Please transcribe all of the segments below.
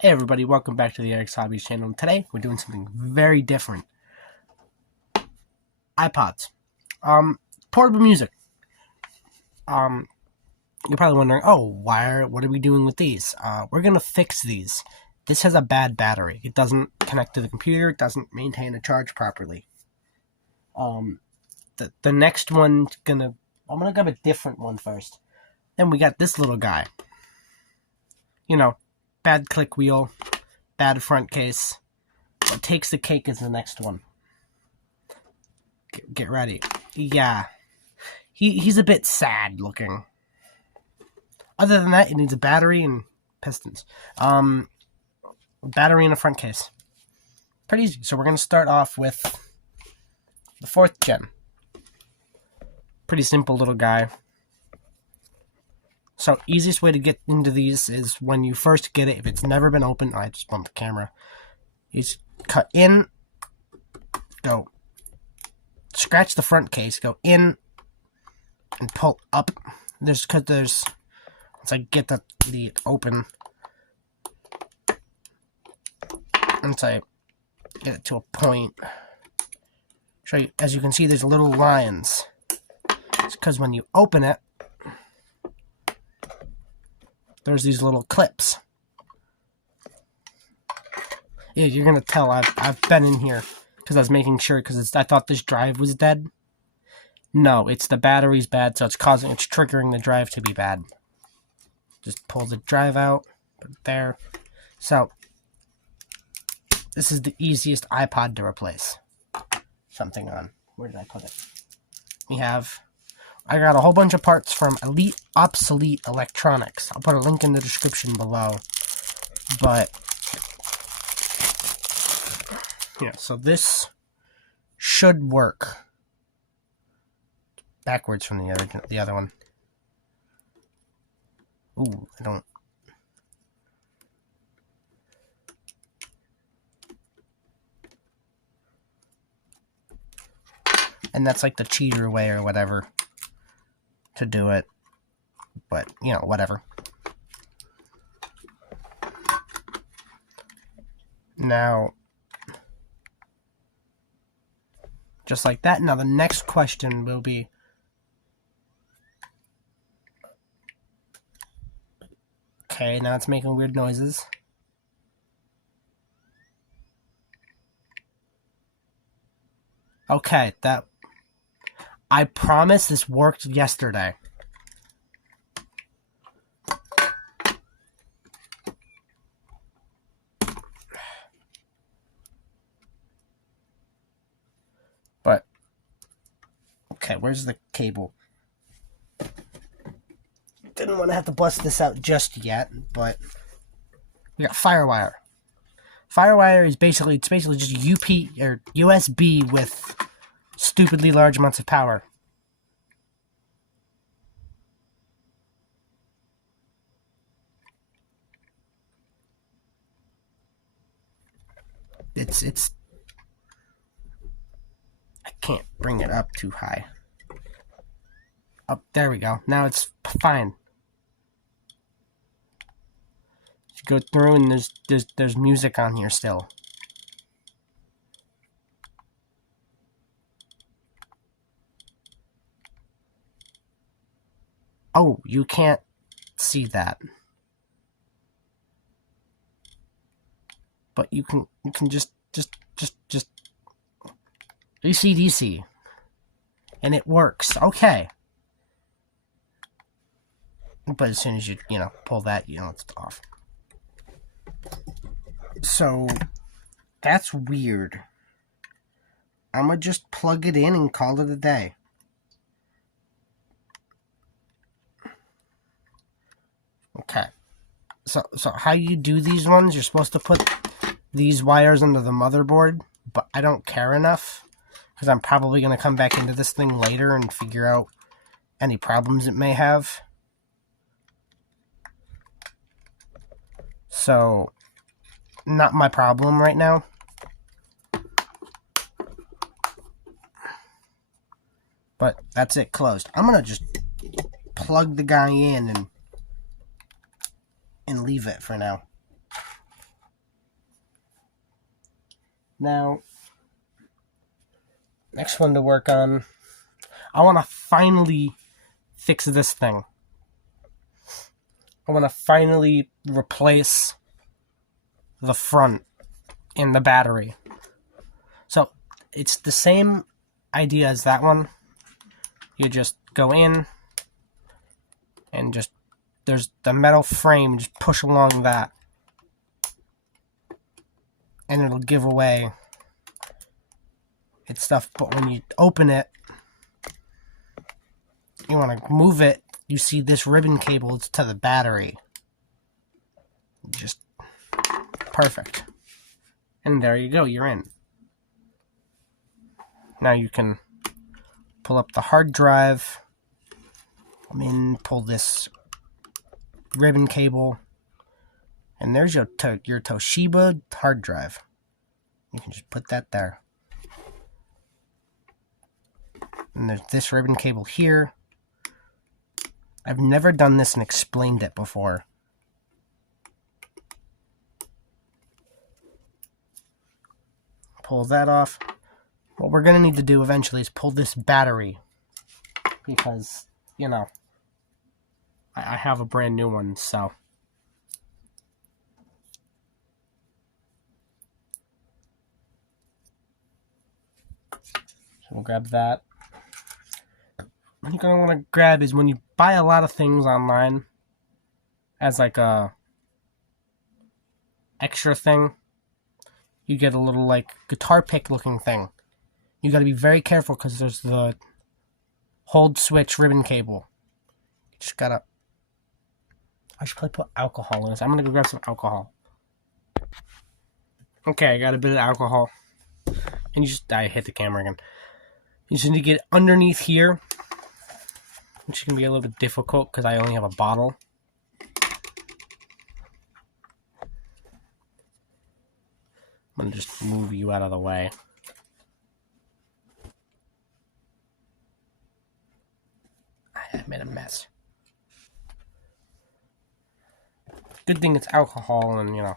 Hey everybody, welcome back to the Eric's Hobbies channel. Today we're doing something very different. iPods. Portable music. You're probably wondering, what are we doing with these? We're gonna fix these. This has a bad battery. It doesn't connect to the computer, it doesn't maintain a charge properly. The next one's I'm gonna grab a different one first. Then we got this little guy. Bad click wheel, bad front case. What takes the cake is the next one. Get ready. Yeah. He's a bit sad looking. Other than that, it needs a battery and pistons. Battery and a front case. Pretty easy. So we're going to start off with the 4th gen. Pretty simple little guy. So easiest way to get into these is when you first get it. If it's never been opened, I just bumped the camera. You just cut in, go, scratch the front case, go in, and pull up. Once I get the open, once I get it to a point, show you, as you can see, there's little lines. It's because when you open it, there's these little clips. Yeah, you're gonna tell I've been in here because I was making sure because I thought this drive was dead. No, it's the battery's bad, so it's triggering the drive to be bad. Just pull the drive out, put it there. So this is the easiest iPod to replace something on. Where did I put it? I got a whole bunch of parts from Obsolete Electronics. I'll put a link in the description below. But yeah, so this should work. Backwards from the other one. Ooh, I don't. And that's like the cheater way or whatever to do it. But, whatever. Now, just like that. Now the next question will be, okay, now it's making weird noises. Okay, I promise this worked yesterday. But, okay, where's the cable? Didn't want to have to bust this out just yet, but we got Firewire. Firewire is basically just UP or USB with stupidly large amounts of power. It's I can't bring it up too high. Oh, there we go. Now it's fine. You go through and there's music on here still. Oh, you can't see that. But you can just AC/DC. And it works. Okay. But as soon as you pull that, it's off. So that's weird. I'm gonna just plug it in and call it a day. Okay. So how you do these ones, you're supposed to put these wires under the motherboard, but I don't care enough because I'm probably going to come back into this thing later and figure out any problems it may have. So, not my problem right now. But that's it, closed. I'm going to just plug the guy in and leave it for now. Now, next one to work on, I want to finally fix this thing. I want to finally replace the front and the battery. So, it's the same idea as that one. You just go in and just, there's the metal frame, just push along that. And it'll give away its stuff. But when you open it, you want to move it, you see this ribbon cable, it's to the battery. Just perfect. And there you go, you're in. Now you can pull up the hard drive. Come in, pull this ribbon cable. And there's your Toshiba hard drive. You can just put that there. And there's this ribbon cable here. I've never done this and explained it before. Pull that off. What we're going to need to do eventually is pull this battery. Because, you know, I have a brand new one, so. So we'll grab that. What you're going to want to grab is when you buy a lot of things online as like a extra thing, you get a little like guitar pick looking thing. You got to be very careful because there's the hold switch ribbon cable. You just gotta. I should probably put alcohol in this. I'm gonna go grab some alcohol. Okay, I got a bit of alcohol. And I hit the camera again. You just need to get underneath here, which can be a little bit difficult because I only have a bottle. I'm gonna just move you out of the way. I made a mess. Good thing it's alcohol and, you know,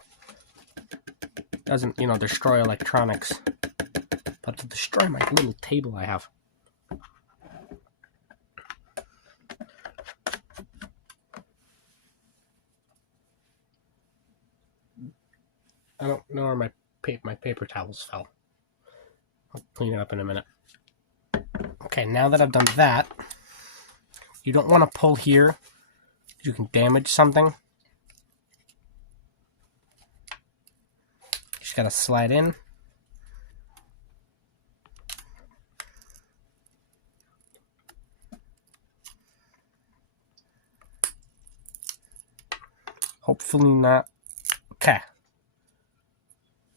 doesn't, you know, destroy electronics. But to destroy my little table I have. I don't know where my paper towels fell. I'll clean it up in a minute. Okay, now that I've done that, you don't want to pull here. You can damage something. You just gotta slide in. Hopefully not. Okay.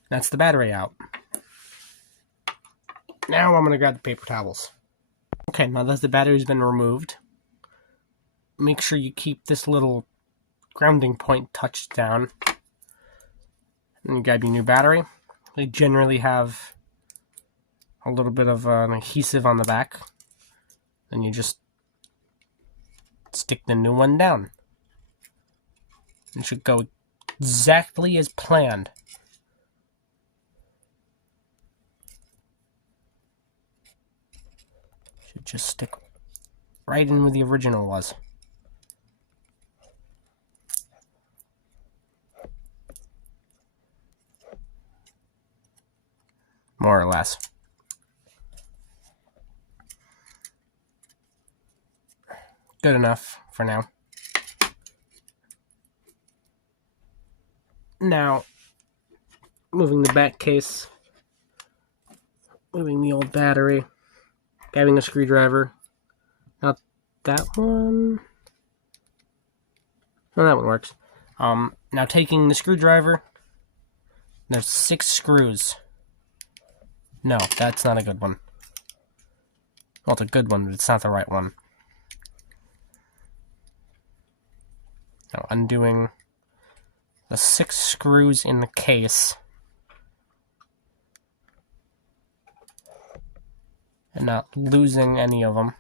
That's the battery out. Now I'm gonna grab the paper towels. Okay, now that the battery's been removed, make sure you keep this little grounding point touched down. And you grab your new battery. They generally have a little bit of an adhesive on the back. And you just stick the new one down. It should go exactly as planned. Should just stick right in where the original was. More or less. Good enough for now. Now, moving the back case, moving the old battery, grabbing a screwdriver. Not that one. No, that one works. Now taking the screwdriver, there's 6 screws. No, that's not a good one. Well, it's a good one, but it's not the right one. Now, undoing the 6 screws in the case. And not losing any of them.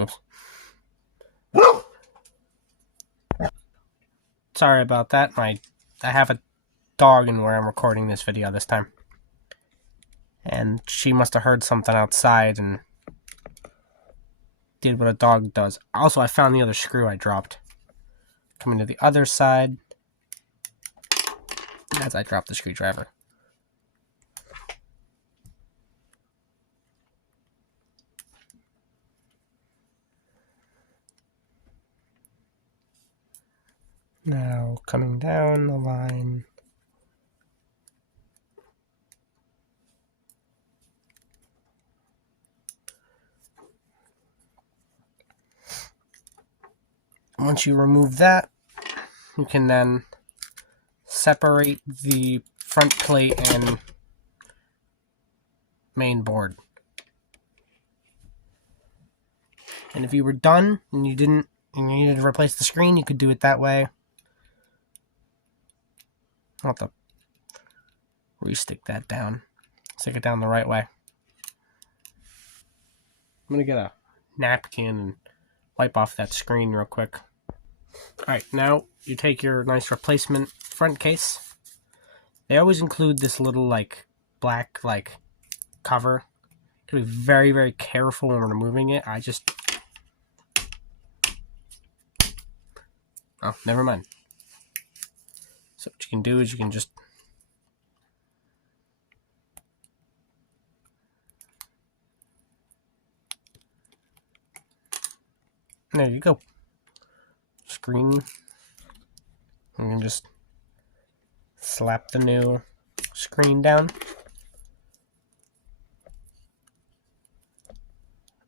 Oops. Sorry about that. I have a dog in where I'm recording this video this time. And she must have heard something outside and did what a dog does. Also, I found the other screw I dropped. Coming to the other side as I drop the screwdriver. Now, coming down the line. Once you remove that, you can then separate the front plate and main board. And if you were done and you needed to replace the screen, you could do it that way. I'll have to re-stick that down. Stick it down the right way. I'm going to get a napkin and wipe off that screen real quick. Alright, now you take your nice replacement front case. They always include this little, black, cover. You gotta be very, very careful when removing it. Oh, never mind. So what you can do is you can just there you go. Screen. You can just slap the new screen down.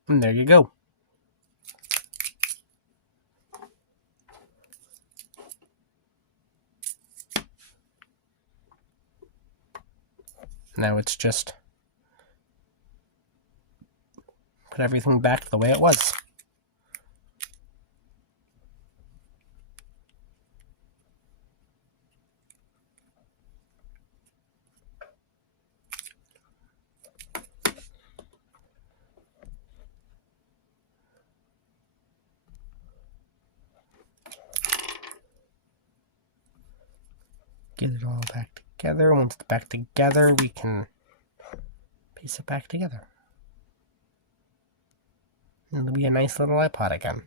And there you go. Now it's just put everything back the way it was. Get it all back together. Once it's back together, we can piece it back together. It'll be a nice little iPod again.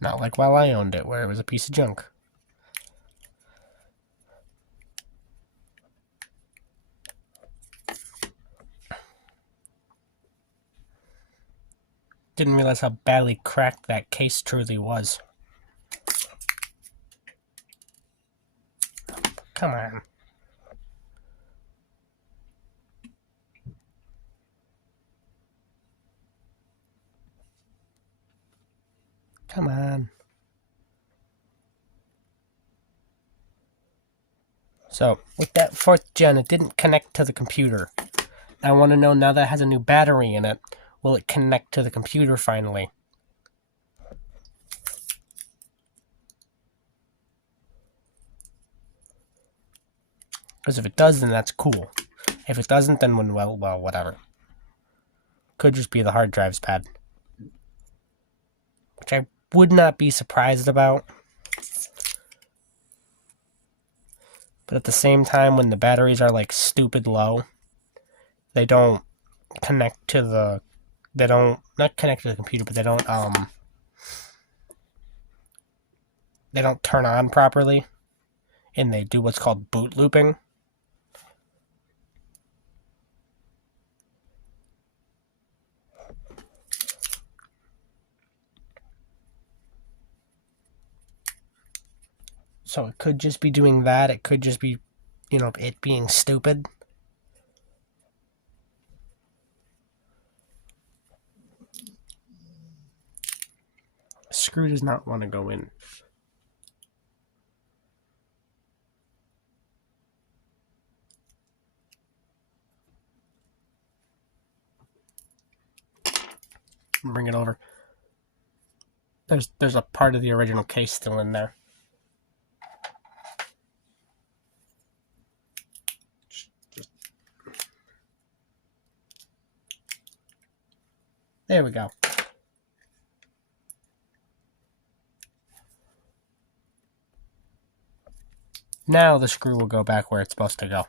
Not like while I owned it, where it was a piece of junk. Didn't realize how badly cracked that case truly was. Come on. Come on. So, with that 4th gen, it didn't connect to the computer. I want to know, now that it has a new battery in it, will it connect to the computer finally? Because if it does, then that's cool. If it doesn't, then well, whatever. Could just be the hard drive's bad. Which I would not be surprised about. But at the same time, when the batteries are stupid low, they don't connect to the, not connect to the computer, but they don't turn on properly, and they do what's called boot looping. So it could just be doing that. It could just be, it being stupid. The screw does not want to go in. Bring it over. There's a part of the original case still in there. There we go. Now the screw will go back where it's supposed to go.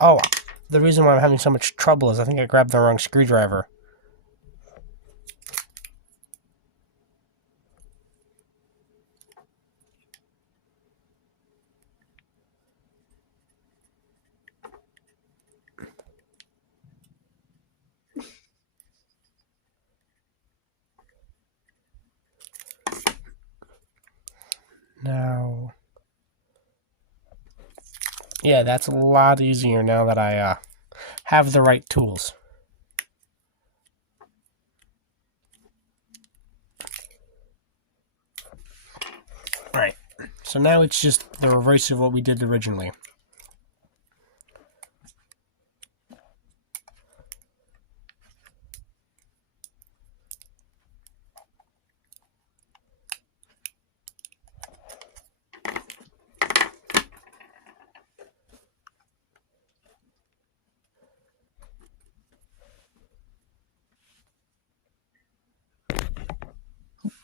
Oh, the reason why I'm having so much trouble is I think I grabbed the wrong screwdriver. Now, yeah, that's a lot easier now that I have the right tools. Alright, so now it's just the reverse of what we did originally.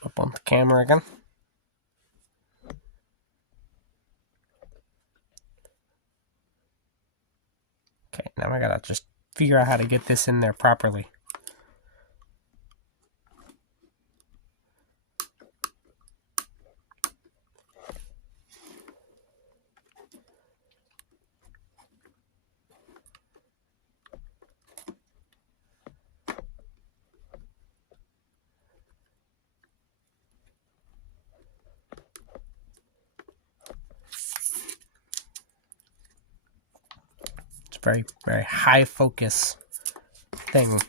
Up on the camera again. Okay, now I gotta just figure out how to get this in there properly. It's a very, very high focus thing.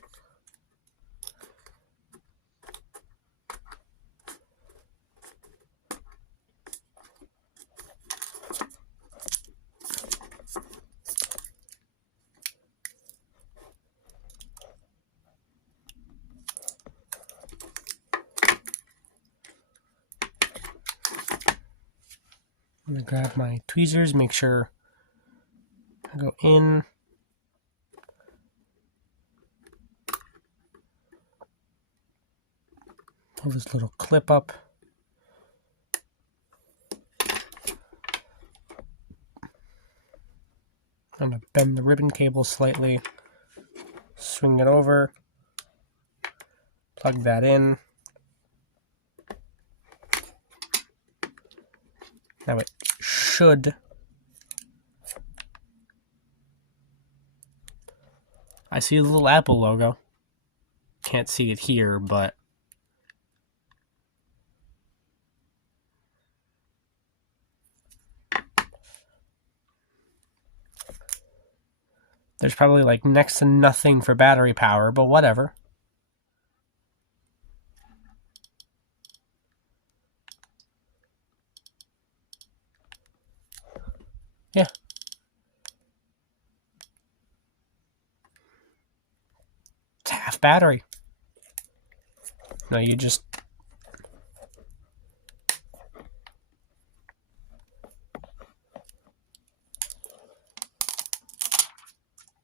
I'm gonna grab my tweezers, make sure I go in. Pull this little clip up. I'm gonna bend the ribbon cable slightly, swing it over, plug that in. Now it should. I see the little Apple logo. Can't see it here, but there's probably like next to nothing for battery power, but whatever. Yeah. It's half battery. No, you just...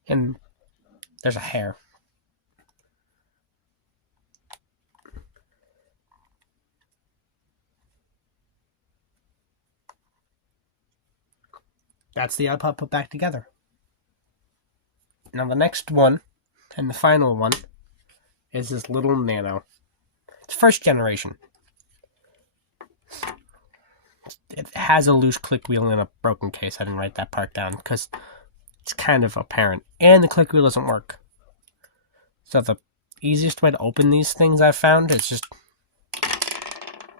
And there's a hair. That's the iPod put back together. Now the next one, and the final one, is this little Nano. It's first generation. It has a loose click wheel and a broken case. I didn't write that part down because it's kind of apparent. And the click wheel doesn't work. So the easiest way to open these things I've found is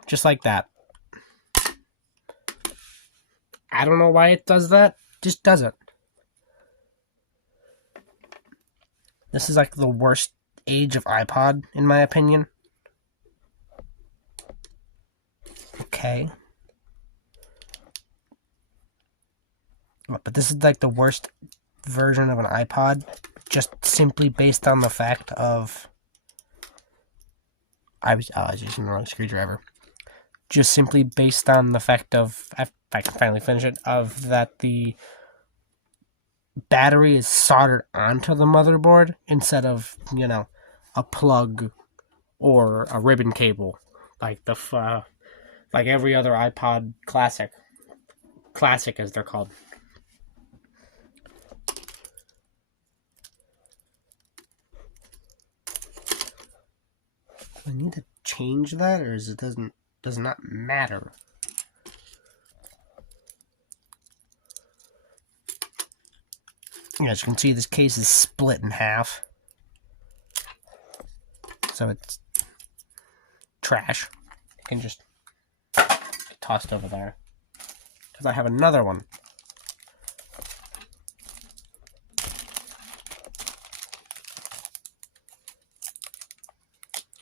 just like that. I don't know why it does that. Just does it. This is like the worst age of iPod, in my opinion. Okay. But this is like the worst version of an iPod, just simply based on the fact of I was using the wrong screwdriver. Just simply based on the fact of, if I can finally finish it, of that the battery is soldered onto the motherboard instead of, a plug or a ribbon cable, like like every other iPod classic as they're called. I need to change that, or does not matter? As you can see, this case is split in half, so it's trash. It can just get tossed over there, because I have another one.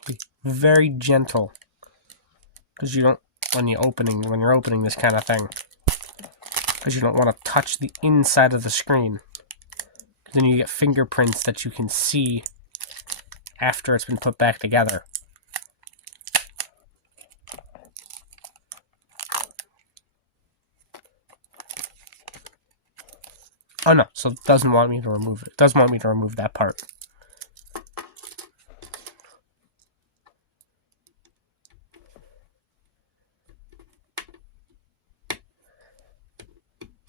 Be very gentle, because you don't when you're opening this kind of thing, because you don't want to touch the inside of the screen. Then you get fingerprints that you can see after it's been put back together. Oh no, so it doesn't want me to remove it. It doesn't want me to remove that part.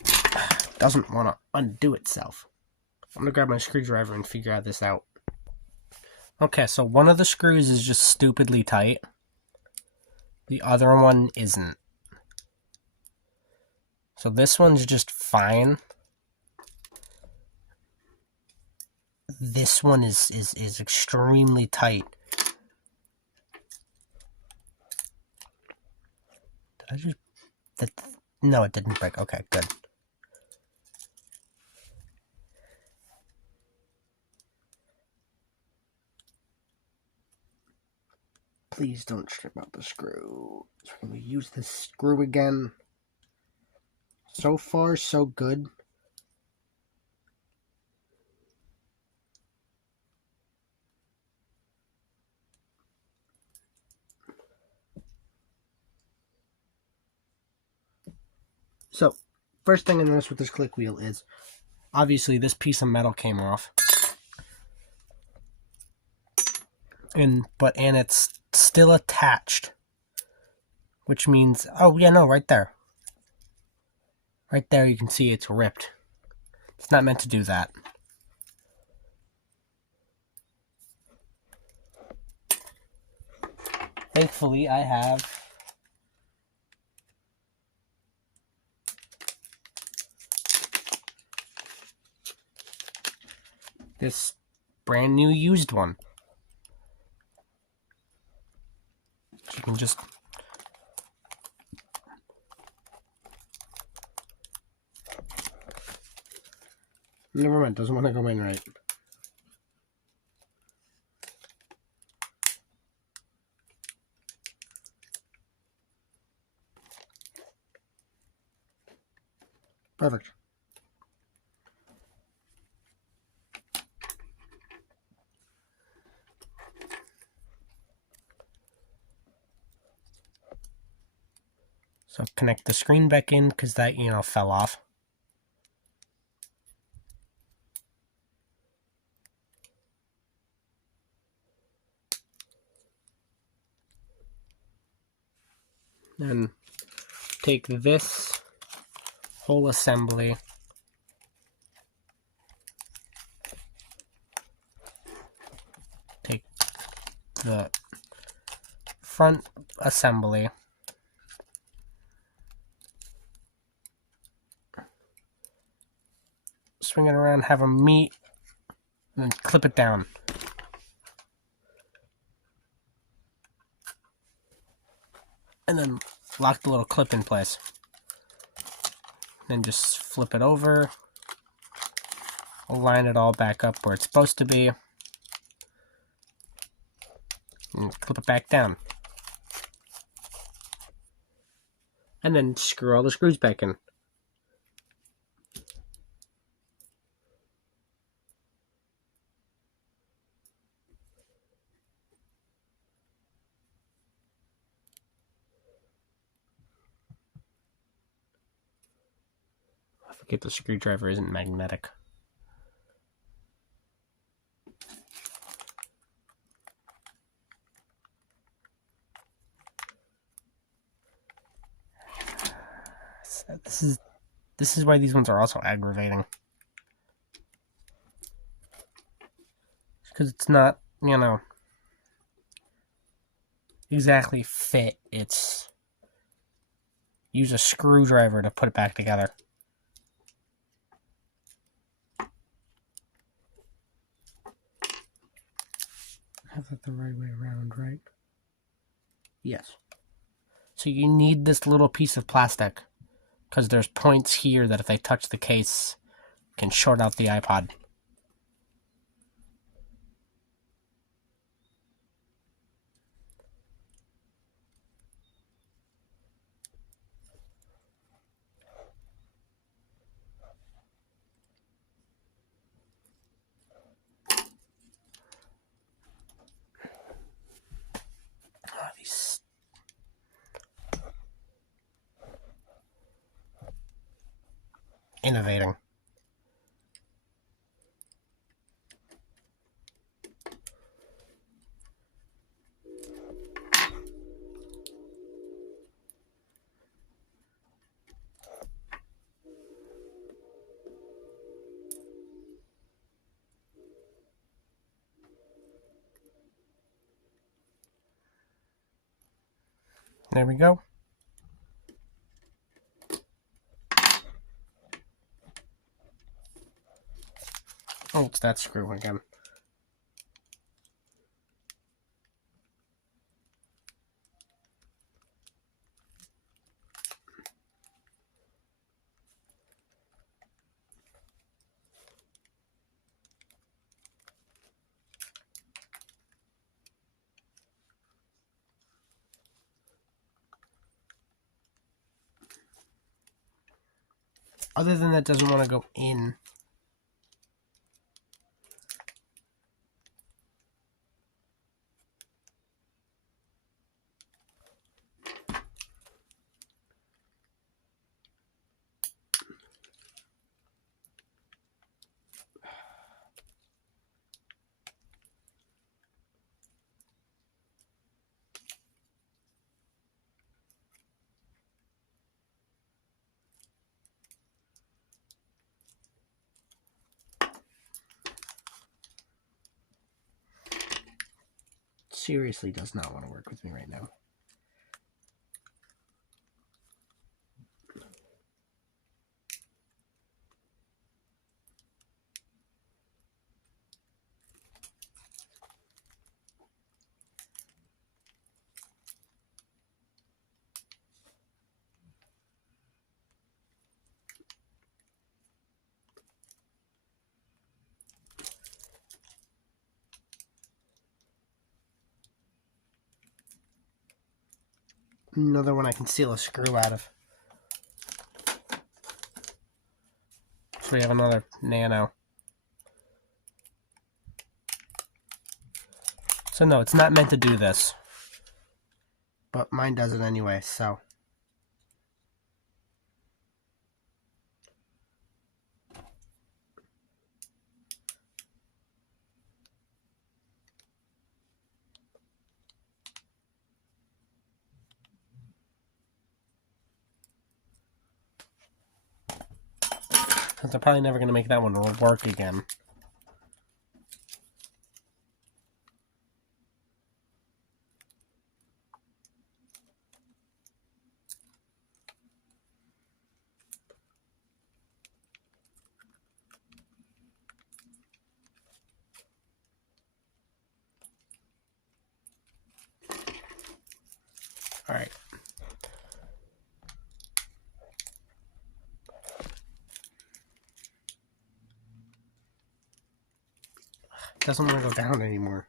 It doesn't want to undo itself. I'm gonna grab my screwdriver and figure this out. Okay, so one of the screws is just stupidly tight. The other one isn't. So this one's just fine. This one is extremely tight. No, it didn't break. Okay, good. Please don't strip out the screw. So we're going to use this screw again. So far, so good. So, first thing I noticed with this click wheel is, obviously this piece of metal came off. And it's still attached. Which means, oh yeah, no, right there. Right there you can see it's ripped. It's not meant to do that. Thankfully, I have this brand new used one. So you can just never mind, doesn't want to go in right. Perfect. So connect the screen back in, because that, fell off. Then take this whole assembly, take the front assembly, swing it around, have them meet, and then clip it down. And then lock the little clip in place. Then just flip it over, line it all back up where it's supposed to be. and clip it back down. And then screw all the screws back in. I forget the screwdriver isn't magnetic. This is why these ones are also aggravating. Because it's not, exactly fit. It's use a screwdriver to put it back together. I have that the right way around, right? Yes. So you need this little piece of plastic because there's points here that if they touch the case can short out the iPod. These innovating. There we go. Oh, it's that screw again. Other than that, doesn't want to go in. Seriously does not want to work with me right now. Another one I can seal a screw out of. So we have another nano. So no, it's not meant to do this. But mine does it anyway, so. They're probably never going to make that one work again. Alright. It doesn't want to go down anymore.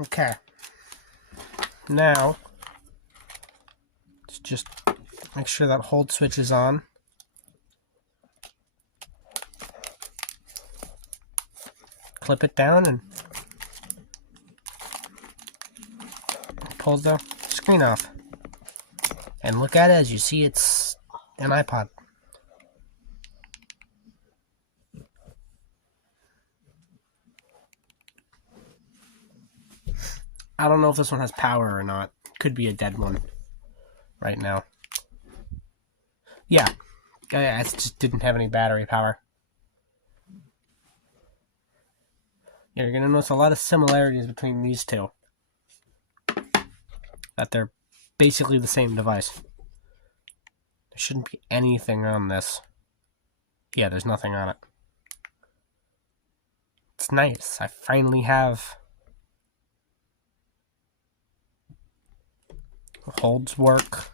Okay. Now, let's just make sure that hold switch is on. Clip it down and pull the screen off. And look at it as you see it's an iPod. I don't know if this one has power or not. Could be a dead one right now. Yeah, it just didn't have any battery power. Yeah, you're going to notice a lot of similarities between these two. That they're basically the same device. There shouldn't be anything on this. Yeah, there's nothing on it. It's nice. I finally have holds work.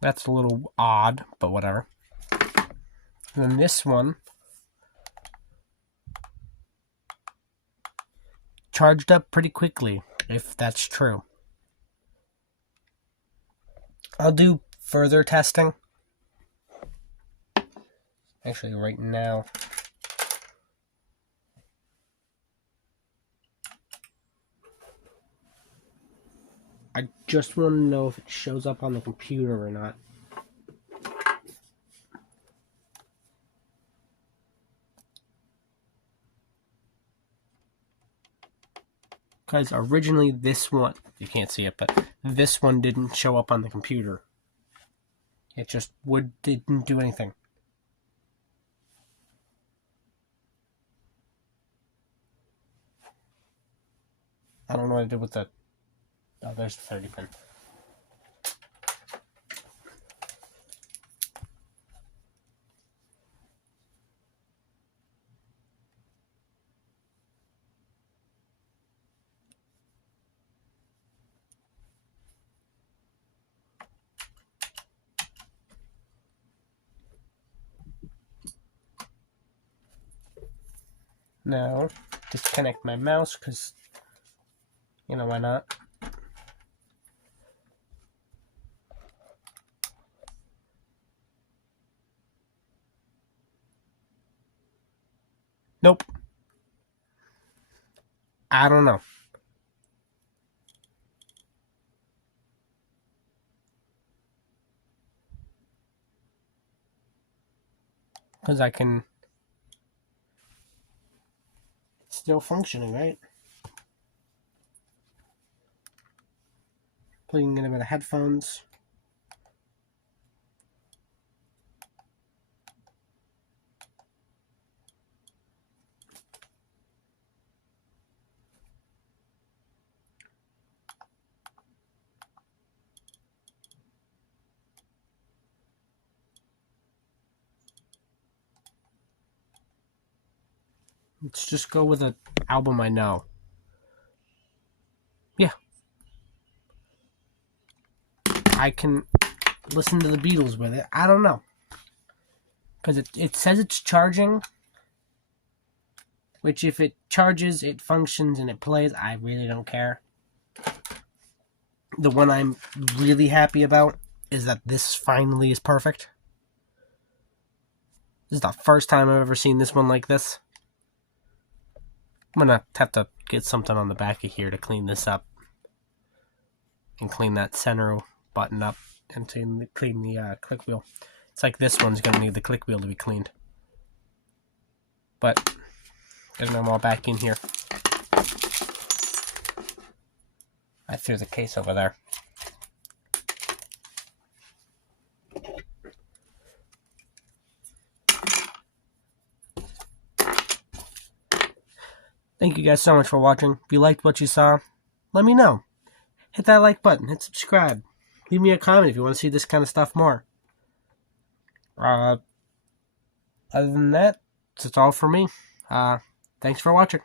That's a little odd, but whatever. And then this one charged up pretty quickly, if that's true. I'll do further testing. Actually, right now. I just want to know if it shows up on the computer or not. Because originally this one, you can't see it, but this one didn't show up on the computer. It just didn't do anything. I don't know what I did with the... Oh, there's the 30 pin. Now, disconnect my mouse, because, you know, why not? Nope. I don't know. Because I can... It's still functioning, right? Plugging in a bit of headphones. Let's just go with an album I know. Yeah. I can listen to the Beatles with it. I don't know. Because it says it's charging. Which if it charges, it functions, and it plays. I really don't care. The one I'm really happy about is that this finally is perfect. This is the first time I've ever seen this one like this. I'm going to have to get something on the back of here to clean this up. And clean that center button up. And to clean the click wheel. It's like this one's going to need the click wheel to be cleaned. But, getting them all back in here. I threw the case over there. Thank you guys so much for watching. If you liked what you saw, let me know. Hit that like button. Hit subscribe. Leave me a comment if you want to see this kind of stuff more. Other than that, that's all for me. Thanks for watching.